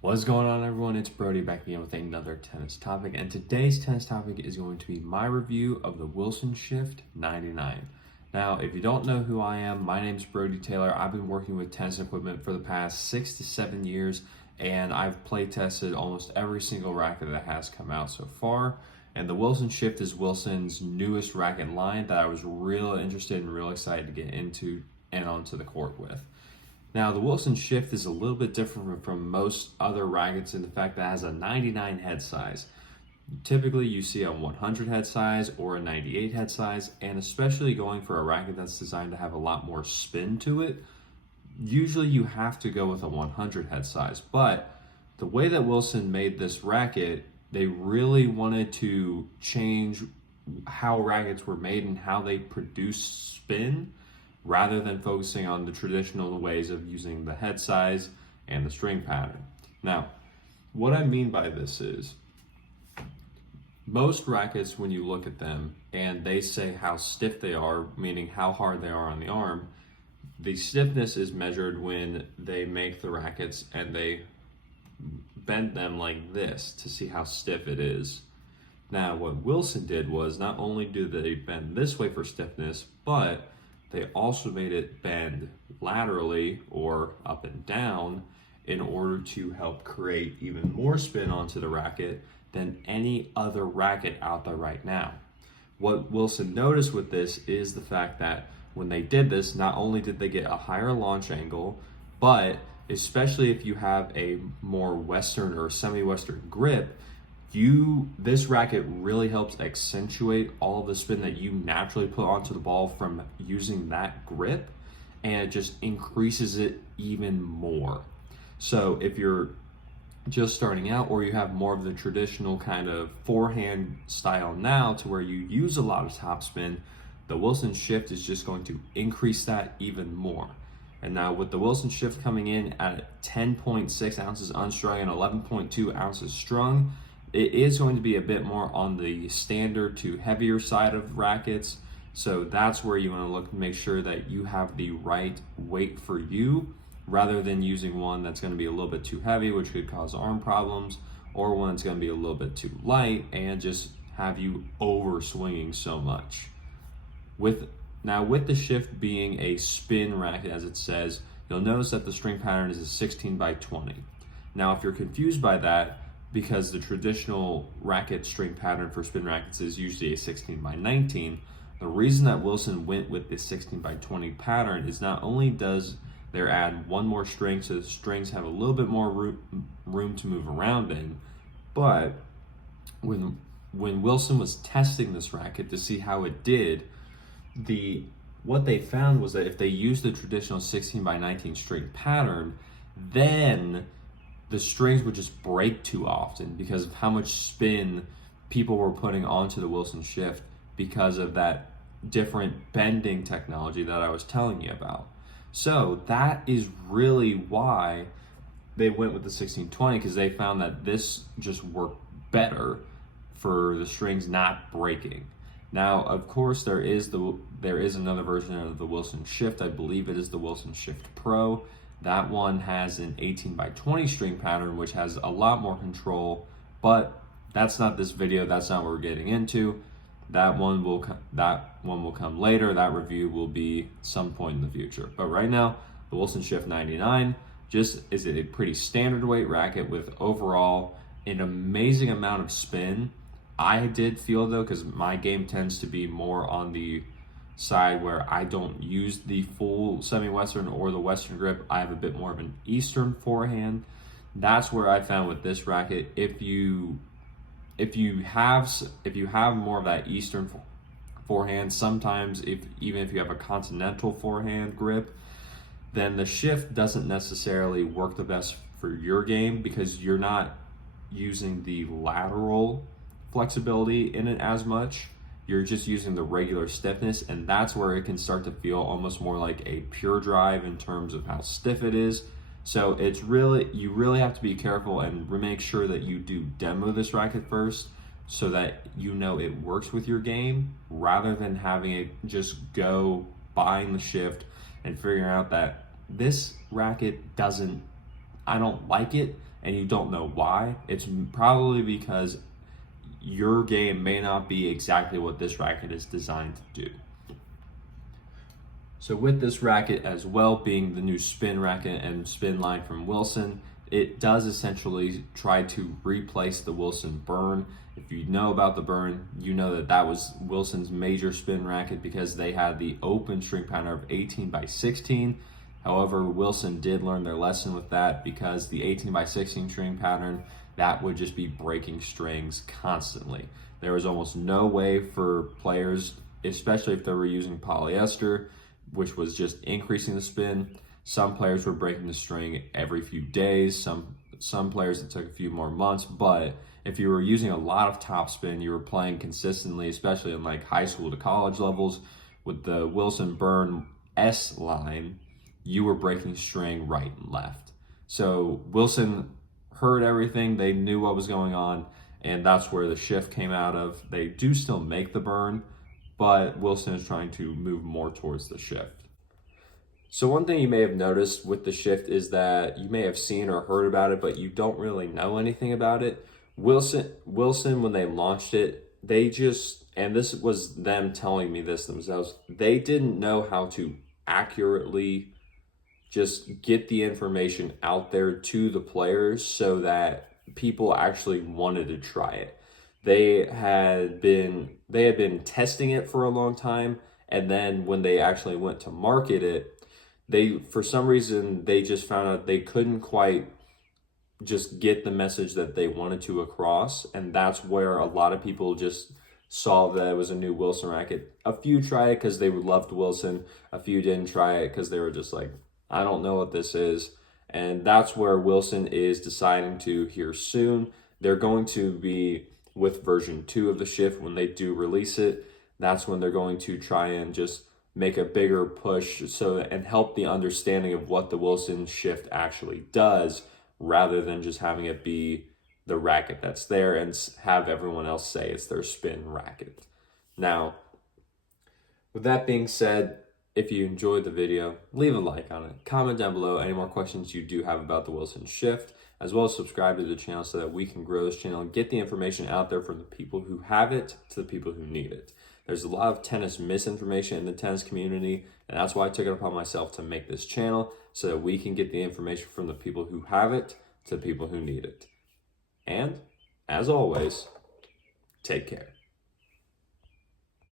What's going on, everyone? It's Brody back again with another tennis topic, and today's tennis topic is going to be my review of the Wilson Shift 99. Now, if you don't know who I am, my name's Brody Taylor. I've been working with tennis equipment for the past 6 to 7 years, and I've play tested almost every single racket that has come out so far. And the Wilson Shift is Wilson's newest racket line that I was real interested and real excited to get into and onto the court with. Now, the Wilson Shift is a little bit different from most other rackets in the fact that it has a 99 head size. Typically, you see a 100 head size or a 98 head size, and especially going for a racket that's designed to have a lot more spin to it, usually you have to go with a 100 head size. But the way that Wilson made this racket, they really wanted to change how rackets were made and how they produce spin, rather than focusing on the traditional ways of using the head size and the string pattern. Now, what I mean by this is, most rackets, when you look at them and they say how stiff they are, meaning how hard they are on the arm, the stiffness is measured when they make the rackets and they bend them like this to see how stiff it is. Now, what Wilson did was not only did they bend this way for stiffness, but they also made it bend laterally or up and down in order to help create even more spin onto the racket than any other racket out there right now. What Wilson noticed with this is the fact that when they did this, not only did they get a higher launch angle, but especially if you have a more Western or semi-Western grip, this racket really helps accentuate all of the spin that you naturally put onto the ball from using that grip, and it just increases it even more. So if you're just starting out, or you have more of the traditional kind of forehand style now to where you use a lot of topspin, the Wilson Shift is just going to increase that even more. And now with the Wilson Shift coming in at 10.6 ounces unstrung and 11.2 ounces strung, it is going to be a bit more on the standard to heavier side of rackets. So that's where you want to look and make sure that you have the right weight for you, rather than using one that's going to be a little bit too heavy, which could cause arm problems, or one that's going to be a little bit too light and just have you over swinging so much. With the Shift being a spin racket, as it says, you'll notice that the string pattern is a 16 by 20. Now, if you're confused by that, because the traditional racket string pattern for spin rackets is usually a 16 by 19, the reason that Wilson went with this 16 by 20 pattern is not only does there add one more string so the strings have a little bit more room to move around in, but when Wilson was testing this racket to see how it did, what they found was that if they used the traditional 16 by 19 string pattern, then the strings would just break too often because of how much spin people were putting onto the Wilson Shift because of that different bending technology that I was telling you about. So that is really why they went with the 1620, because they found that this just worked better for the strings not breaking. Now, of course, there is another version of the Wilson Shift. I believe it is the Wilson Shift Pro. That one has an 18 by 20 string pattern, which has a lot more control, but that's not this video. That's not what we're getting into. That one will come later. That review will be some point in the future. But right now, the Wilson Shift 99 just is a pretty standard weight racket with overall an amazing amount of spin. I did feel though, because my game tends to be more on the side where I don't use the full semi-Western or the Western grip. I have a bit more of an Eastern forehand. That's where I found with this racket, if you have more of that Eastern forehand, sometimes even if you have a continental forehand grip, then the Shift doesn't necessarily work the best for your game because you're not using the lateral flexibility in it as much. You're just using the regular stiffness, and that's where it can start to feel almost more like a pure drive in terms of how stiff it is. So you really have to be careful and make sure that you do demo this racket first so that you know it works with your game, rather than having it just go buying the Shift and figuring out that this racket I don't like it, and you don't know why, it's probably because your game may not be exactly what this racket is designed to do. So with this racket as well being the new spin racket and spin line from Wilson, it does essentially try to replace the Wilson Burn. If you know about the Burn, you know that that was Wilson's major spin racket because they had the open string pattern of 18 by 16. However, Wilson did learn their lesson with that because the 18 by 16 string pattern, that would just be breaking strings constantly. There was almost no way for players, especially if they were using polyester, which was just increasing the spin. Some players were breaking the string every few days, some players it took a few more months, but if you were using a lot of topspin, you were playing consistently, especially in like high school to college levels, with the Wilson Burn S line, you were breaking string right and left. So Wilson heard everything, they knew what was going on, and that's where the shift came out of. They do still make the Burn, but Wilson is trying to move more towards the shift. So one thing you may have noticed with the shift is that you may have seen or heard about it, but you don't really know anything about it. Wilson, when they launched it, they just, and this was them telling me this themselves, they didn't know how to accurately just get the information out there to the players so that people actually wanted to try it. They had been testing it for a long time, and then when they actually went to market it, for some reason they just found out they couldn't quite just get the message that they wanted to across, and that's where a lot of people just saw that it was a new Wilson racket. A few tried it because they loved Wilson, a few didn't try it because they were just like, I don't know what this is. And that's where Wilson is deciding to here soon. They're going to be with version 2 of the shift when they do release it. That's when they're going to try and just make a bigger push and help the understanding of what the Wilson shift actually does, rather than just having it be the racket that's there and have everyone else say it's their spin racket. Now, with that being said, if you enjoyed the video, leave a like on it. Comment down below any more questions you do have about the Wilson shift, as well as subscribe to the channel so that we can grow this channel and get the information out there from the people who have it to the people who need it. There's a lot of tennis misinformation in the tennis community, and that's why I took it upon myself to make this channel so that we can get the information from the people who have it to the people who need it. And, as always, take care.